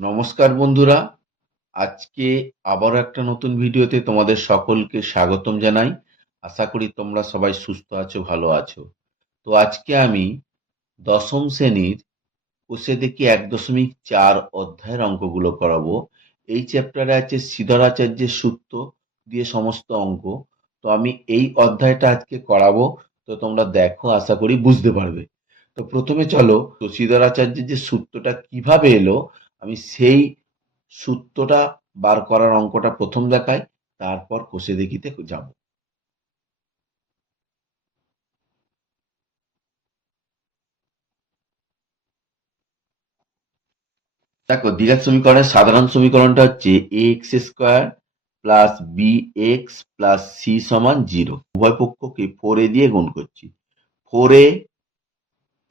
নমস্কার বন্ধুরা। আজকে আবারও একটা নতুন ভিডিওতে তোমাদের সকলকে স্বাগতম জানাই। আশা করি তোমরা সবাই সুস্থ আছো, ভালো আছো। তো আজকে আমি দশম শ্রেণির কোষে দেখি এক দশমিক চার অধ্যায়ের অঙ্কগুলো করাবো। এই চ্যাপ্টারে আছে শ্রীধরাচার্যের সূত্র দিয়ে সমস্ত অঙ্ক। তো আমি এই অধ্যায়টা আজকে করাবো। তো তোমরা দেখো, আশা করি বুঝতে পারবে। তো প্রথমে চলো, তো শ্রীধরাচার্যের যে সূত্রটা কীভাবে এলো আমি সেই সূত্রটা বার করার অঙ্কটা প্রথম দেখাই, তারপর কোষে দেখিতে যাব। দেখো, দ্বিঘাত সমীকরণের সাধারণ সমীকরণটা হচ্ছে A X square plus B X plus C সমান জিরো উভয় পক্ষকে ফোর এ দিয়ে গুণ করছি। Four A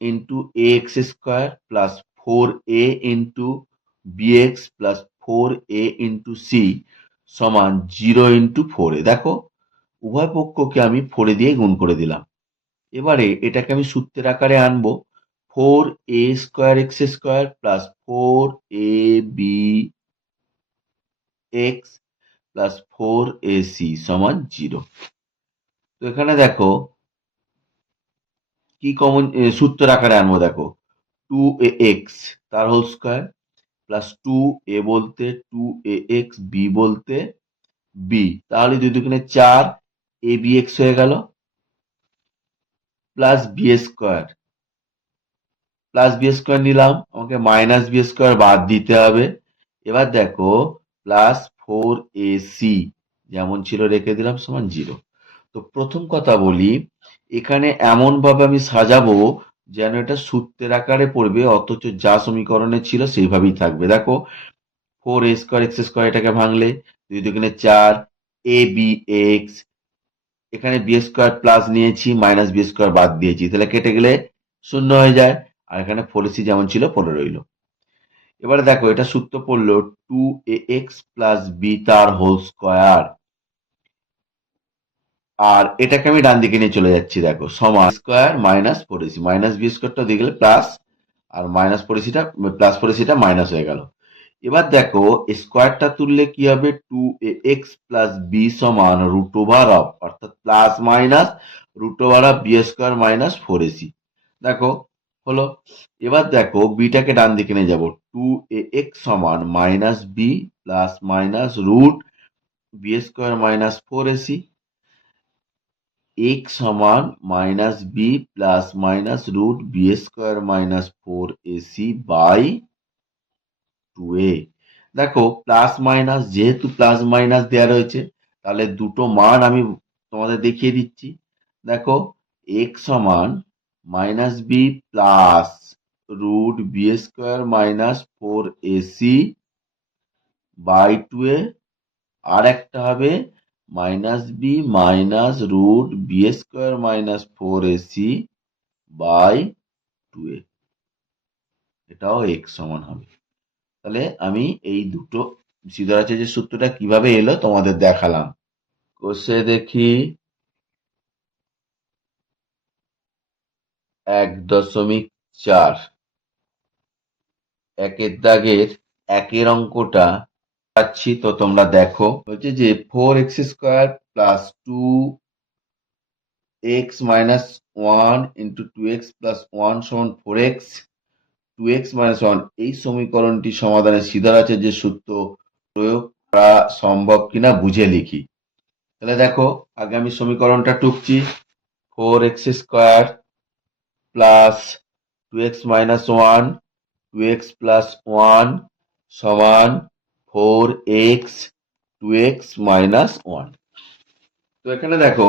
into A X square plus four A into B X plus four A into C সমান জিরো ইন্টু ফোর দেখো, উভয় পক্ষকে আমি ফোরে দিয়ে গুণ করে দিলাম। এবারে এটাকে আমি সূত্রের আকারে আনব। Four A square X square plus four A B X plus four A C সমান জিরো তো এখানে দেখো, কি কমন সূত্রের আকারে আনব দেখো। টু এ এক্স তার whole square plus two A বলতে টু এ এক্স বি বলতে বি তাহলে দুই দুগুণে চার এ বি এক্স হয়ে গেল plus B square plus B square নিলাম, আমাকে মাইনাস বি স্কোয়ার বাদ দিতে হবে। এবার দেখো প্লাস ফোর এ সি যেমন ছিল রেখে দিলাম, সমান জিরো তো প্রথম কথা বলি, এখানে এমন ভাবে আমি সাজাবো যেন এটা সূত্রের আকারে পড়বে, অথচ যা সমীকরণে ছিল সেইভাবেই থাকবে। দেখো four A square X square এটাকে ভাঙলে, দুই দুগুণে চার এ বি এক্স এখানে বি স্কোয়ার প্লাস নিয়েছি মাইনাস বি স্কোয়ার বাদ দিয়েছি। তাহলে কেটে গেলে শূন্য হয়ে যায়, আর এখানে ফোর সি যেমন ছিল পড়ে রইল এবারে দেখো, এটা সূত্র পড়ল two A X plus B তার হোল স্কোয়ার আর এটাকে আমি ডান দিকে নিয়ে চলে যাচ্ছি, দেখো, সমান square minus four minus B স্কোয়ারটা দিয়ে গেলে প্লাস আর minus four plus four minus হয়ে গেল। এবার দেখো স্কোয়ারটা তুললে কি হবে? টু এক্স প্লাস বি সমান রুট ওভার অফ অর্থাৎ plus minus root over of B square minus four AC দেখো, হলো, এবার দেখো বিটাকে ডান দিকে নিয়ে যাব। টু এক্স সমান minus B plus minus root B square minus four AC X সমান minus B plus minus root B square minus four AC by two A দেখো প্লাস মাইনাস যেহেতু প্লাস মাইনাস দেওয়া রয়েছে, তাহলে দুটো মান আমি তোমাদের দেখিয়ে দিচ্ছি। দেখো এক্স সমান minus B plus root B square minus four AC by two A আর একটা হবে minus B minus root B square minus four AC by two A এটাও এক্স সমান হবে। তাহলে আমি এই দুটো সিদ্ধারাচার্যের সূত্রটা কীভাবে এলো, তোমাদের দেখালাম। কোষে দেখি। এক দশমিক চার। একের দাগের একের অঙ্কটা পাচ্ছি, তো তোমরা দেখো। হচ্ছে যে four X square plus two X minus one into two X plus one সমান four X two X minus one এই সমীকরণটি সমাধানে সিদ্ধারাচার্যের সূত্র প্রয়োগ করা সম্ভব কিনা বুঝে লিখি। তাহলে দেখো, আগে আমি সমীকরণটা টুকছি four X square plus two X minus one two X plus one সমান four X, two X minus one. তো এখানে দেখো,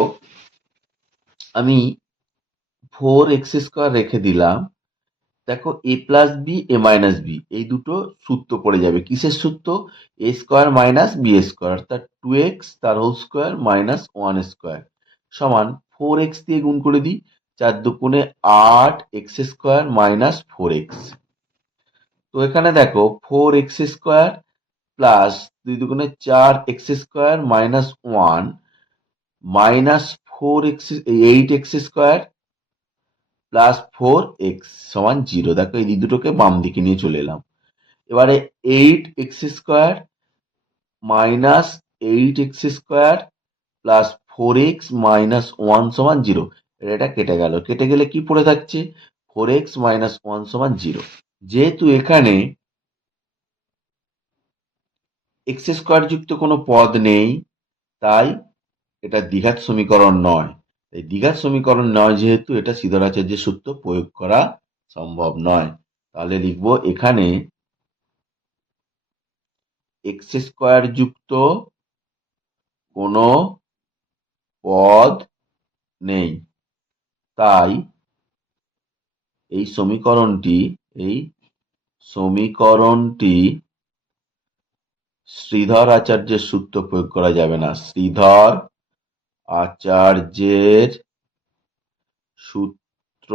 আমি ফোর এক্স স্কোয়ার রেখে দিলাম। দেখো, A plus B, A minus B, এই দুটো সূত্র পড়ে যাবে। কিসের সূত্র? A square minus B square, অর্থাৎ টু এক্স তার whole square minus one square. সমান ফোর এক্স দিয়ে গুণ করে দিই, চার দুগুণে আট X square minus four X. তো এখানে দেখো, ফোর এক্স স্কোয়ার প্লাস দুই দুগুণে চার X square minus one minus four X eight X square plus four X সমান জিরো দেখো এই দুটোকে বাম দিকে নিয়ে চলে এলাম। এবারে eight X square minus eight X square plus four X minus one সমান জিরো এটা কেটে গেল। কেটে গেলে কি পড়ে থাকছে? ফোর এক্স মাইনাস ওয়ান সমান জিরো যেহেতু এখানে এক্স স্কোয়ার যুক্ত কোনো পদ নেই, তাই এটা দ্বিঘাত সমীকরণ নয়। এই দ্বিঘাত সমীকরণ নয় যেহেতু এটা সিদ্ধরাচার্যের সূত্র প্রয়োগ করা সম্ভব নয়। তাহলে লিখব এখানে এক্স স্কোয়ার যুক্ত কোনো পদ নেই। তাই এই সমীকরণটি এই সমীকরণটি শ্রীধর আচার্যের সূত্র প্রয়োগ করা যাবে না। শ্রীধর আচার্যের সূত্র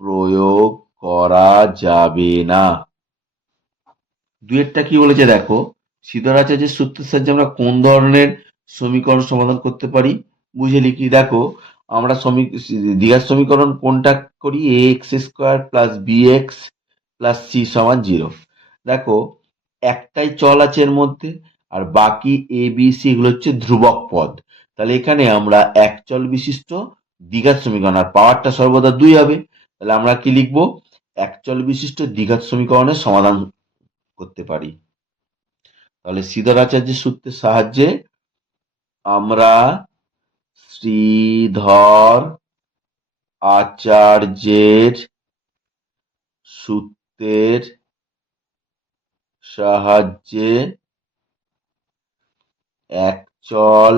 প্রয়োগ করা যাবে না। দুয়েরটা কি বলেছে দেখো? শ্রীধর আচার্যের সূত্রের সাহায্যে আমরা কোন ধরনের সমীকরণ সমাধান করতে পারি? বুঝে লিখি দেখো, আমরা সমী দ্বিঘাত সমীকরণ কোনটা করি? A X square plus B X plus C সমান জিরো দেখো একটাই চল আছে এর মধ্যে, আর বাকি এ বি সি এগুলো হচ্ছে ধ্রুবক পদ। তাহলে এখানে আমরা এক চল বিশিষ্ট দ্বিঘাত সমীকরণ, আর পাওয়ারটা সর্বদা দুই হবে। তাহলে আমরা কি লিখব? এক চল বিশিষ্ট দ্বিঘাত সমীকরণের সমাধান করতে পারি। তাহলে শ্রীধর আচার্যের সূত্রের সাহায্যে আমরা শ্রীধর আচার্যের সূত্রের সাহায্যে একচল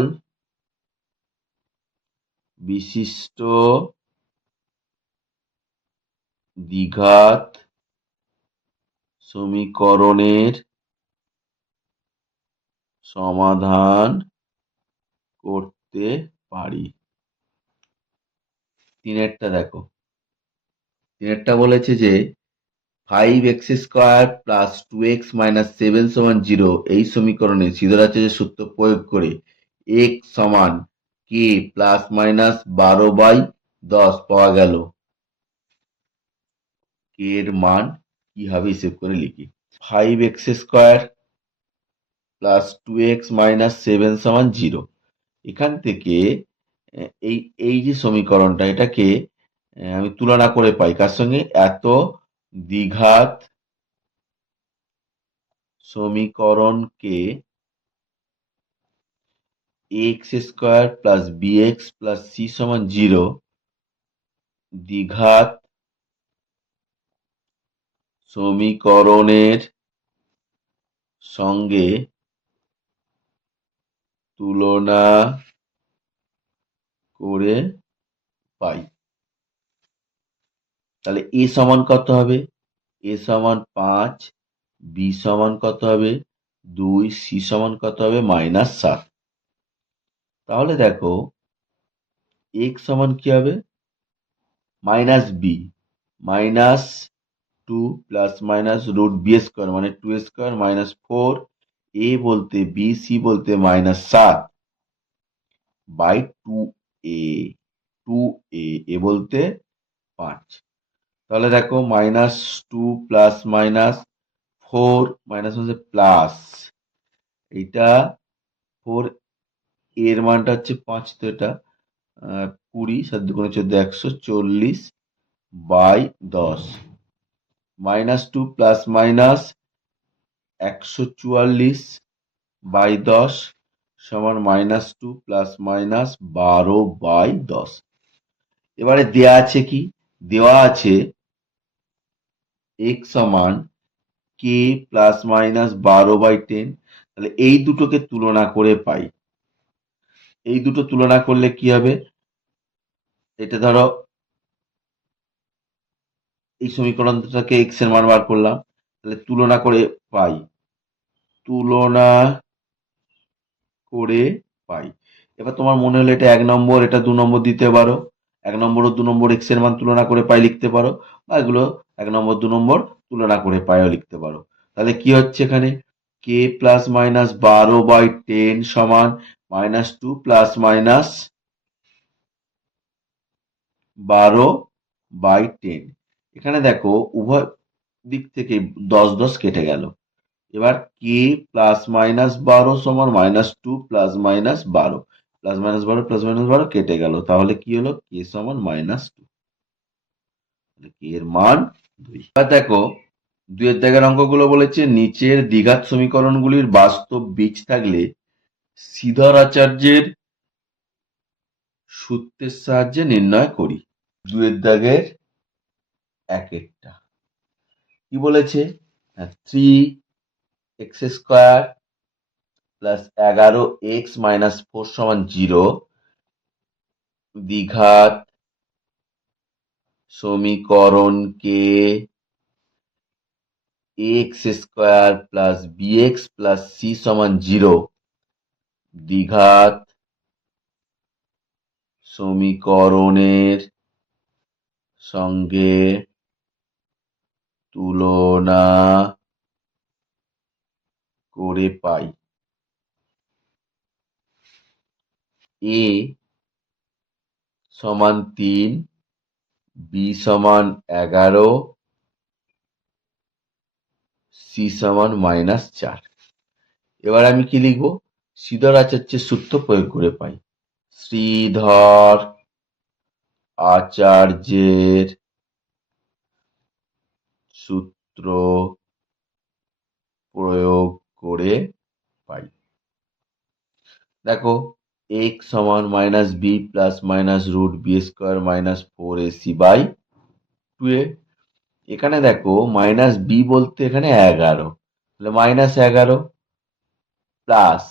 বিশিষ্ট দ্বিঘাত সমীকরণের সমাধান করতে পারি। তিনেরটা দেখো। তিনেরটা বলেছে যে five X square plus two X minus seven সমান জিরো এই সমীকরণে সিদ্ধরাচার্যের সূত্র প্রয়োগ করে এক্স সমান কে প্লাস মাইনাস বারো বাই দশ পাওয়া গেল। কে এর মান কীভাবে হিসেব করে লিখি? Five X square plus two X minus seven সমান জিরো এখান থেকে, এই এই যে সমীকরণটা, এটাকে, আমি তুলনা করে পাই। কার সঙ্গে? এত দ্বিঘাত সমীকরণকে X square plus B X plus C সমান জিরো দ্বিঘাত সমীকরণের সঙ্গে তুলনা করে পাই। তাহলে এ সমান কত হবে? এ সমান পাঁচ বি সমান কত হবে? দুই সি সমান কত হবে? মাইনাস সাত। তাহলে দেখো এক্স সমান কি হবে? Minus B minus two plus minus root B square মানে two square minus four A বলতে বি সি বলতে মাইনাস সাত by two A two A বলতে পাঁচ। তাহলে দেখো minus two plus minus four minus হচ্ছে প্লাস এইটা ফোর এর মানটা হচ্ছে পাঁচ, তো এটা কুড়ি, সাত দুগুণে চোদ্দ একশো চল্লিশ বাই দশ। মাইনাস টু প্লাস মাইনাস একশো চুয়াল্লিশ বাই দশ সমান মাইনাস টু প্লাস মাইনাস বারো বাই দশ। এবারে দেয়া আছে কি? দেওয়া আছে এক্স সমান কে প্লাস মাইনাস বারো বাই টেন তাহলে এই দুটোকে তুলনা করে পাই। এই দুটো তুলনা করলে কি হবে? এটা ধরো, এই সমীকরণটাকে এক্সের মান বার করলাম, তাহলে তুলনা করে পাই। তুলনা করে পাই। এবার তোমার মনে হলো এটা এক নম্বর, এটা দু নম্বর দিতে পারো। এক নম্বর ও দু নম্বর এক্সের মান তুলনা করে পাই লিখতে পারো, বা এগুলো এক নম্বর, দু নম্বর তুলনা করে পাইও লিখতে পারো। তাহলে কি হচ্ছে এখানে? কে প্লাস মাইনাস বারো বাই টেন সমান মাইনাস টু প্লাস মাইনাস বারো বাই টেন এখানে দেখো, উভয় দিক থেকে দশ দশ কেটে গেল। এবার কে প্লাস মাইনাস বারো সমান মাইনাস টু প্লাস মাইনাস বারো। প্লাস মাইনাস বারো, প্লাস মাইনাস বারো কেটে গেল। তাহলে কি হলো? কে সমান মাইনাস টু? কে এর মান? দুই। দেখো, দুইয়ের দাগের অঙ্কগুলো বলেছে, নিচের দ্বিঘাত সমীকরণগুলির বাস্তব বীজ থাকলে শ্রীধর আচার্যের সূত্রের সাহায্যে নির্ণয় করি। দুয়ের দাগের এক একটা কি বলেছে? থ্রি এক্স স্কোয়ার প্লাস এগারো এক্স মাইনাস ফোর সমান জিরো দ্বিঘাত সমীকরণকে X square plus B X plus C সমান জিরো দ্বিঘাত সমীকরণের সঙ্গে তুলনা করে পাই। এ সমান তিন, বি সমান এগারো, সি সমান মাইনাস চার। এবার আমি কি লিখব? শ্রীধর আচার্যের সূত্র প্রয়োগ করে পাই। শ্রীধর আচার্যের সূত্র প্রয়োগ করে পাই। দেখো এক্স সমান minus B plus minus root B square minus four A C by two A এখানে দেখো মাইনাস বি বলতে এখানে এগারো। তাহলে মাইনাস এগারো প্লাস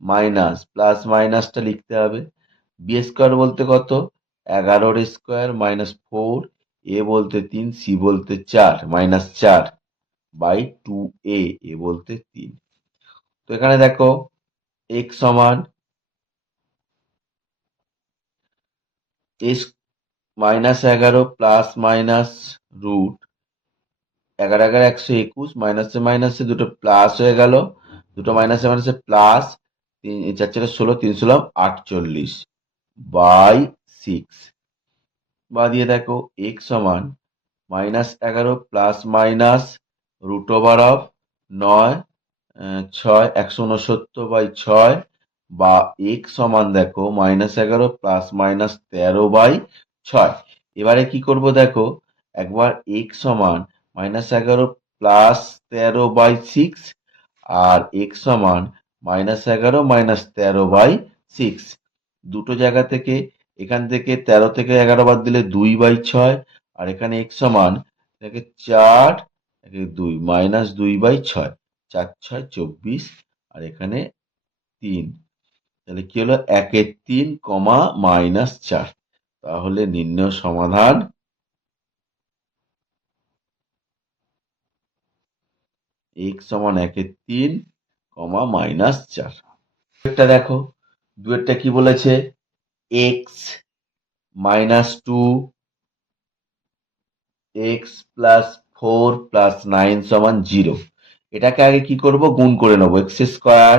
মাইনাস প্লাস মাইনাসটা লিখতে হবে। বি স্কোয়ার বলতে কত? এগারোর স্কোয়ার মাইনাস ফোর এ বলতে তিন সি বলতে চার মাইনাস চার বাই টু এ এ বলতে তিন। তো এখানে দেখো এক্স সমান এস মাইনাস এগারো প্লাস মাইনাস রুট এগারো এগারো, একশো একুশ মাইনাসে মাইনাসে দুটো প্লাস হয়ে গেল। দুটো মাইনাসে মাইনাসে প্লাস তিন চার চারে ষোলো, তিন ষোলো, আটচল্লিশ বাই সিক্স বা দিয়ে দেখো এক্স সমান মাইনাস এগারো plus minus root over of নয় ছয়, একশো উনসত্তর বাই ছয় বা এক সমান দেখো মাইনাস এগারো প্লাস মাইনাস তেরো বাই ছয়। এবারে কি করব দেখো, একবার এক্স সমান মাইনাস এগারো প্লাস তেরো বাই সিক্স আর এক্স সমান মাইনাস এগারো মাইনাস তেরো বাই সিক্স দুটো জায়গা থেকে, এখান থেকে তেরো থেকে এগারো বাদ দিলে দুই বাই ছয় আর এখানে এক্স সমান এটাকে চার একে দুই মাইনাস দুই বাই ছয়। চার, ছয়, চব্বিশ আর এখানে তিন। তাহলে কি হলো? একের তিন কমা মাইনাস চার। তাহলে নির্ণয় সমাধান এক্স সমান একের তিন কমা মাইনাস চার। দুয়েরটা দেখো, দুয়েরটা কি বলেছে? X minus two X plus four plus nine সমান জিরো। এটাকে আগে কি করব? গুণ করে নেব, এক্স স্কোয়ার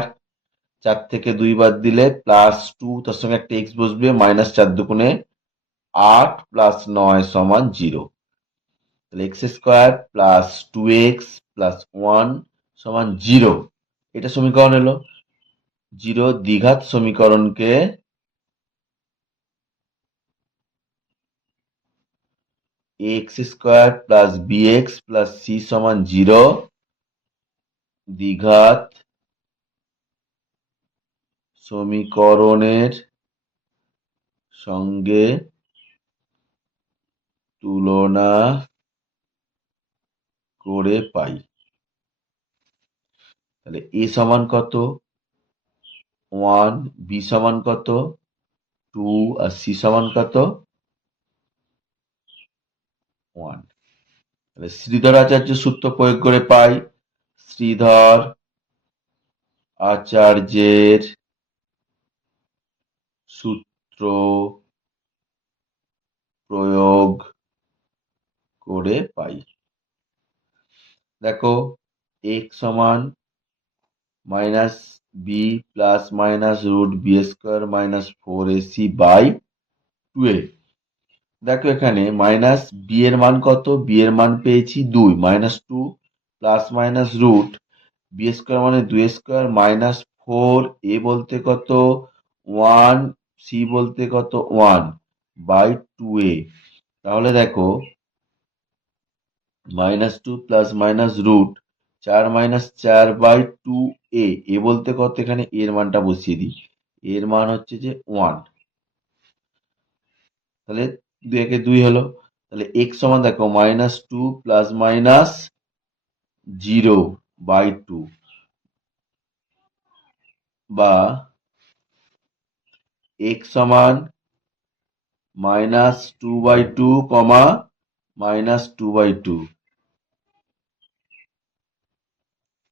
চার থেকে দুই বাদ দিলে প্লাস টু তার সঙ্গে একটা এক্স বসবে মাইনাস চার দুগুণে আট প্লাস নয় সমান জিরো তাহলে X square plus two X plus one সমান জিরো এটা সমীকরণ এলো। জিরো দ্বিঘাত সমীকরণকে X square plus B X plus C সমান জিরো দ্বিঘাত সমীকরণের সঙ্গে তুলনা করে পাই। তাহলে এ সমান কত? ওয়ান, বি সমান কত? টু, আর সি সমান কত? ওয়ান। তাহলে শ্রীধর আচার্য সূত্র প্রয়োগ করে পাই। শ্রীধর আচার্যের সূত্র প্রয়োগ করে পাই। দেখো এক্স সমান minus B plus minus root B square minus four AC by two A দেখো এখানে মাইনাস বি এর মান কত? বি এর মান পেয়েছি দুই minus two plus minus root B square মানে দুই স্কোয়ার মাইনাস ফোর এ বলতে কত? ওয়ান সি বলতে কত? ওয়ান বাই টু এ তাহলে দেখো minus two plus minus root চার মাইনাস চার বাই টু এ এ বলতে কত? এখানে এর মানটা বসিয়ে দিই। এর মান হচ্ছে যে ওয়ান তাহলে দুই একে দুই হলো। তাহলে এক্স সমান দেখো minus two plus minus zero by two বা এক্স সমান minus two by two comma minus two by two